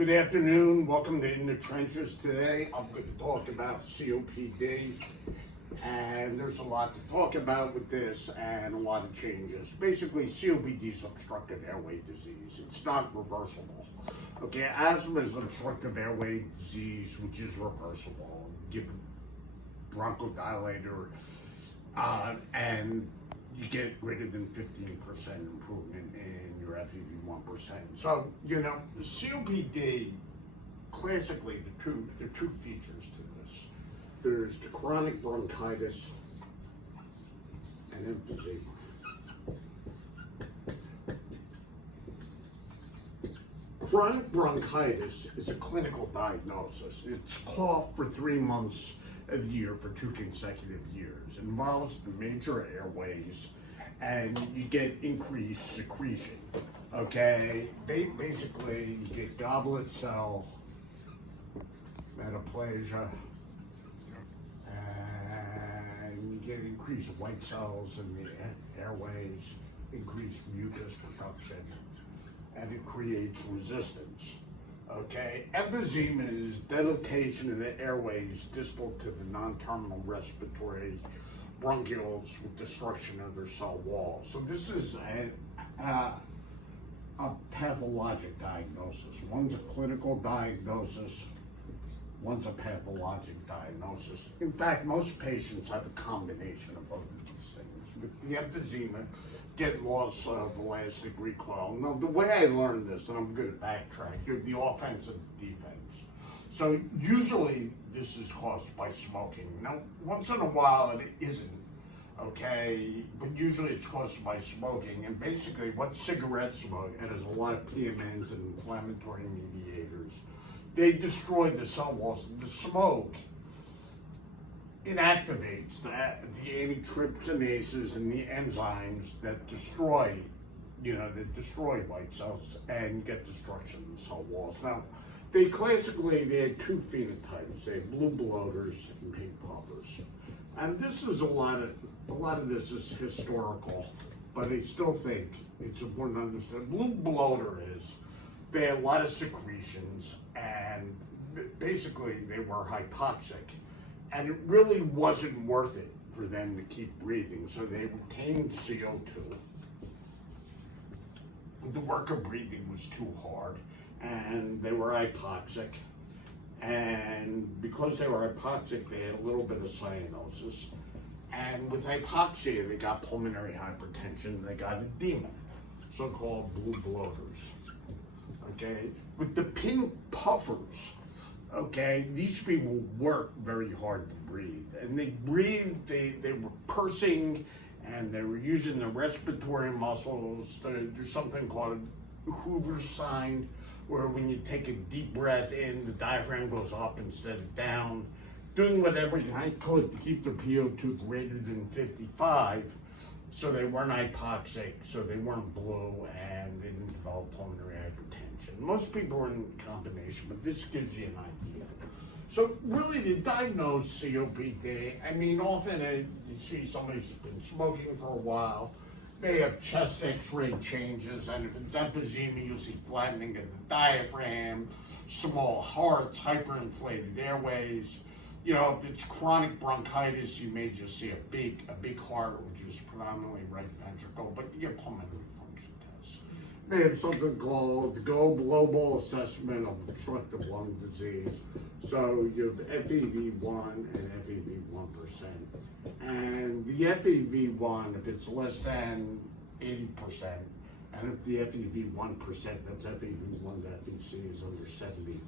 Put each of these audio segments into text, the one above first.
Good afternoon. Welcome to In the Trenches. Today I'm going to talk about COPD, and there's a lot to talk about with this and a lot of changes. Basically, COPD is obstructive airway disease. It's not reversible. Okay, asthma is obstructive airway disease, which is reversible. Give a bronchodilator, and you get greater than 15% improvement in your FEV1%. So, COPD, classically, there are two features to this. There's the chronic bronchitis and emphysema. Chronic bronchitis is a clinical diagnosis. It's cough for 3 months of the year for 2 consecutive years. It involves the major airways, and you get increased secretion. Okay, basically you get goblet cell metaplasia, and you get increased white cells in the airways, increased mucus production, and it creates resistance. Okay, emphysema is dilatation of the airways distal to the non-terminal respiratory bronchioles with destruction of their cell walls. So this is a pathologic diagnosis. One's a clinical diagnosis, one's a pathologic diagnosis. In fact, most patients have a combination of both of these things. With the emphysema, get loss of elastic recoil. Now, the way I learned this, and I'm good at backtrack, you're the offense and the defense. So usually this is caused by smoking. Now, once in a while it isn't, okay, but usually it's caused by smoking. And basically what cigarette smoke, and there's a lot of PMNs and inflammatory mediators, they destroy the cell walls. The smoke inactivates the antitrypsinases and the enzymes that destroy white cells and get destruction of the cell walls. Now, they had 2 phenotypes. They have blue bloaters and pink puffers. And this is a lot of this is historical, but I still think it's important to understand. Blue bloater is, they had a lot of secretions, and basically they were hypoxic. And it really wasn't worth it for them to keep breathing, so they retained CO2. The work of breathing was too hard, and they were hypoxic. And because they were hypoxic, they had a little bit of cyanosis. And with hypoxia, they got pulmonary hypertension, they got edema, so-called blue bloaters. Okay, with the pink puffers, okay, these people work very hard to breathe, and they breathed, they were pursing, and they were using the respiratory muscles. There's something called Hoover's sign, where when you take a deep breath in, the diaphragm goes up instead of down, doing whatever you could to keep their PO2 greater than 55, so they weren't hypoxic, so they weren't blue, and they didn't develop pulmonary hypertension. Most people are in combination, but this gives you an idea. So really, to diagnose COPD, I mean, often you see somebody's been smoking for a while, they have chest x-ray changes, and if it's emphysema, you'll see flattening of the diaphragm, small hearts, hyperinflated airways. You know, if it's chronic bronchitis, you may just see a big heart, which is predominantly right ventricle, but you get pulmonary function tests. They have something called the Global Assessment of Obstructive Lung Disease. So you have FEV1 and FEV1%. And the FEV1, if it's less than 80%, and if the FEV1%, that's FEV1 that FEC is under 70%.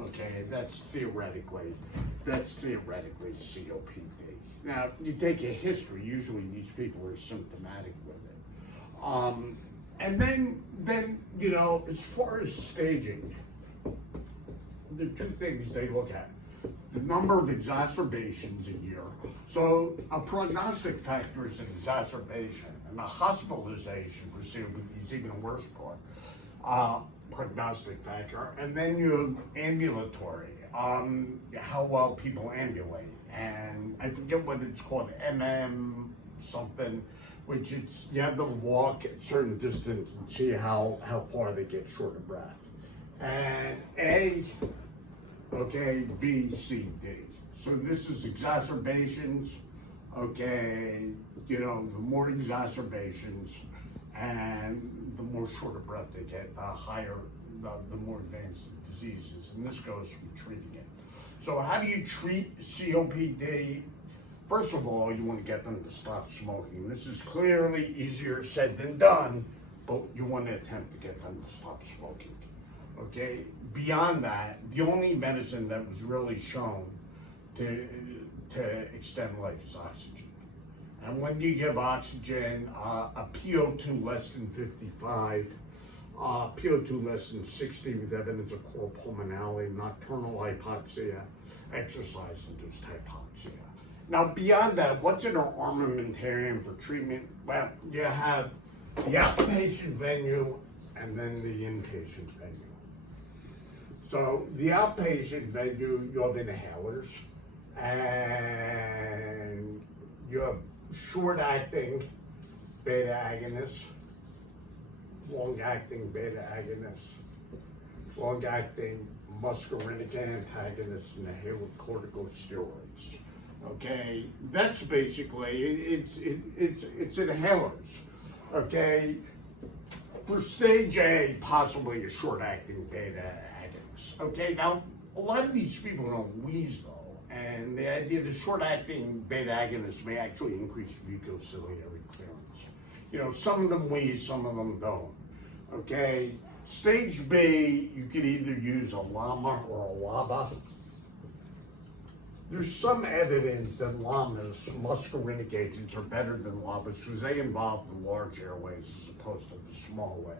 Okay, that's theoretically COPD. Now, you take a history, usually these people are symptomatic with it. And then, you know, as far as staging, the 2 things they look at: the number of exacerbations a year. So a prognostic factor is an exacerbation, and a hospitalization for COPD is even a worse part. Prognostic factor. And then you have ambulatory, how well people ambulate. And I forget what it's called, something, which it's, you have them walk a certain distance and see how far they get short of breath. and A, okay, B, C, D. So this is exacerbations, okay, you know, the more exacerbations and the more short of breath they get, the higher, the more advanced the disease is, and this goes from treating it. So how do you treat COPD? First of all, you want to get them to stop smoking. This is clearly easier said than done, but you want to attempt to get them to stop smoking. Okay, beyond that, the only medicine that was really shown to extend life is oxygen. And when you give oxygen, a PO2 less than 55, PO2 less than 60 with evidence of cor pulmonale, nocturnal hypoxia, exercise-induced hypoxia. Now, beyond that, what's in our armamentarium for treatment? Well, you have the outpatient venue and then the inpatient venue. So the outpatient venue, you have inhalers, and you have short-acting beta agonists, long-acting beta agonists, long-acting muscarinic antagonists, and inhaled corticosteroids. Okay, that's basically it's inhalers. Okay, for stage A, possibly a short-acting beta agonist. Okay, now a lot of these people don't wheeze though. And the idea the short-acting beta agonists may actually increase mucociliary clearance. You know, some of them wheeze, some of them don't. Okay, stage B, you could either use a LAMA or a LABA. There's some evidence that LAMAs, muscarinic agents, are better than LABAs because they involve the large airways as opposed to the small way.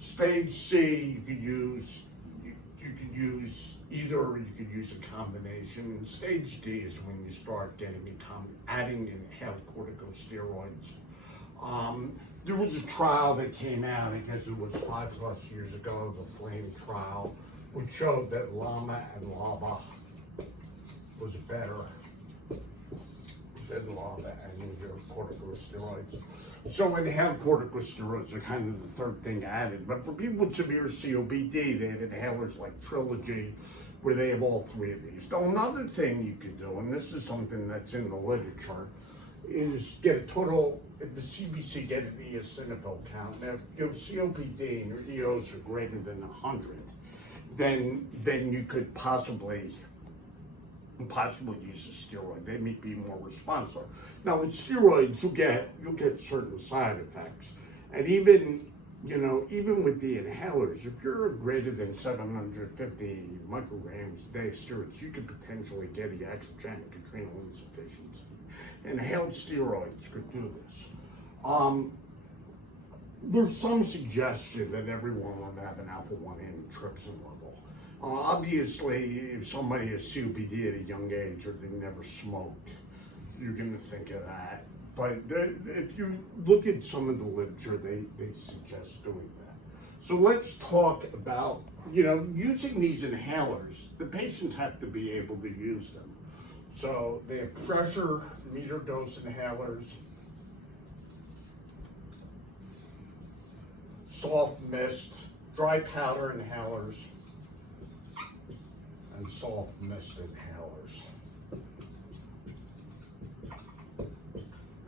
Stage C, you could use either, or you could use a combination. And stage D is when you start getting adding inhaled corticosteroids. There was a trial that came out, I guess it was 5+ years ago, the FLAME trial, which showed that LAMA and LABA was better than LABA and inhaled corticosteroids. So inhaled corticosteroids are kind of the third thing added. But for people with severe COPD, they have inhalers like Trilogy, where they have all three of these. Now, another thing you could do, and this is something that's in the literature, is get a total, the CBC get an eosinophil count. Now, if you have COPD and your EOs are greater than 100, then you could possibly use a steroid. They may be more responsive. Now with steroids, you'll get certain side effects, and even with the inhalers, if you're greater than 750 micrograms a day of steroids, you could potentially get iatrogenic adrenal insufficiency. Inhaled steroids could do this. There's some suggestion that everyone will have an alpha-1 antitrypsin level. Obviously, if somebody has COPD at a young age or they never smoked, you're going to think of that. But if you look at some of the literature, they suggest doing that. So let's talk about, using these inhalers. The patients have to be able to use them. So they have pressure meter dose inhalers, soft mist, dry powder inhalers, and soft mist inhalers.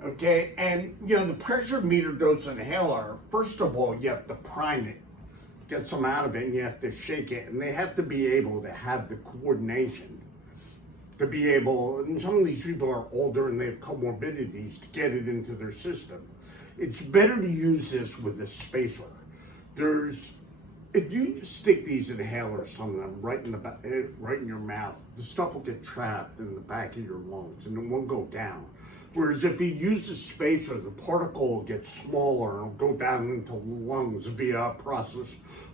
Okay, and the pressure meter dose inhaler, first of all, you have to prime it, get some out of it, and you have to shake it, and they have to be able to have the coordination to be able, and some of these people are older and they have comorbidities, to get it into their system. It's better to use this with a spacer. If you stick these inhalers, some of them, right in your mouth, the stuff will get trapped in the back of your lungs and it won't go down. Whereas if you use a spacer, the particle will get smaller and will go down into the lungs via a process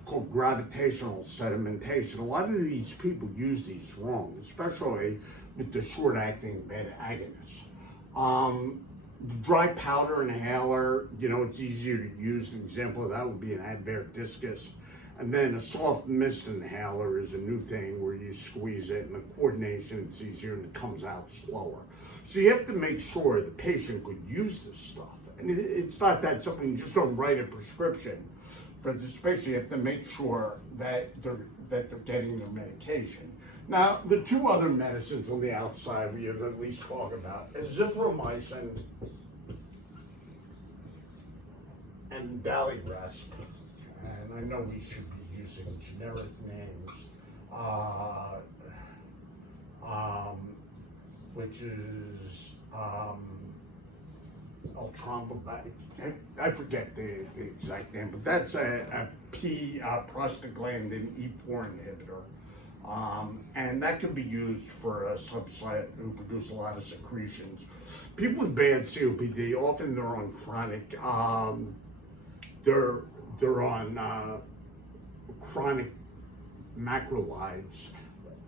called gravitational sedimentation. A lot of these people use these wrong, especially with the short-acting beta agonists. The dry powder inhaler, it's easier to use. An example of that would be an Advair discus. And then a soft mist inhaler is a new thing where you squeeze it and the coordination is easier and it comes out slower. So you have to make sure the patient could use this stuff. And it's not that something, you just don't write a prescription for this patient, you have to make sure that they're getting their medication. Now, the two other medicines on the outside we have at least talked about is azithromycin and Daliresp. And I know we should be using generic names, which is Altrombabat. I forget the exact name, but that's a prostaglandin E4 inhibitor. And that can be used for a subset who produce a lot of secretions. People with bad COPD, often they're on chronic, they're on chronic macrolides.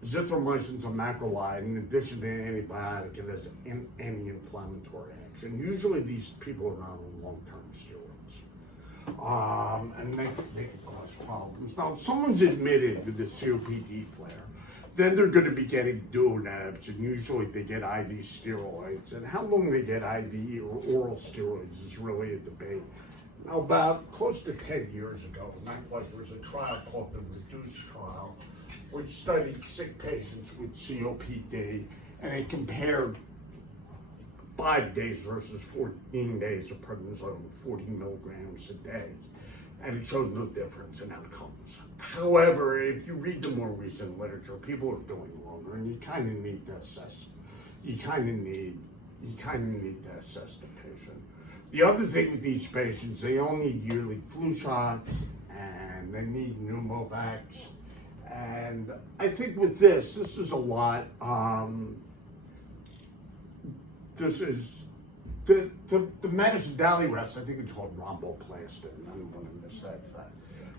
Azithromycin's a macrolide. In addition to an antibiotic, it has an anti-inflammatory action. Usually these people are not on long-term steroids. And they can cause problems. Now, if someone's admitted with a COPD flare, then they're going to be getting Donabs, and usually they get IV steroids. And how long they get IV or oral steroids is really a debate. Now, about close to 10 years ago, there was a trial called the REDUCE trial, which studied sick patients with COPD, and it compared 5 days versus 14 days of prednisone, 40 milligrams a day, and it showed no difference in outcomes. However, if you read the more recent literature, people are doing longer, and you kind of need to assess. You kind of need to assess the patient. The other thing with these patients, they all need yearly flu shots, and they need pneumovax. And I think with this is a lot. This is the medicine Daliresp, I think it's called rhomboplastin. I don't want to miss that fact.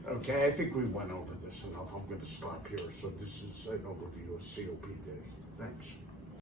Okay, I think we went over this enough. I'm going to stop here. So this is an overview of COPD. Thanks.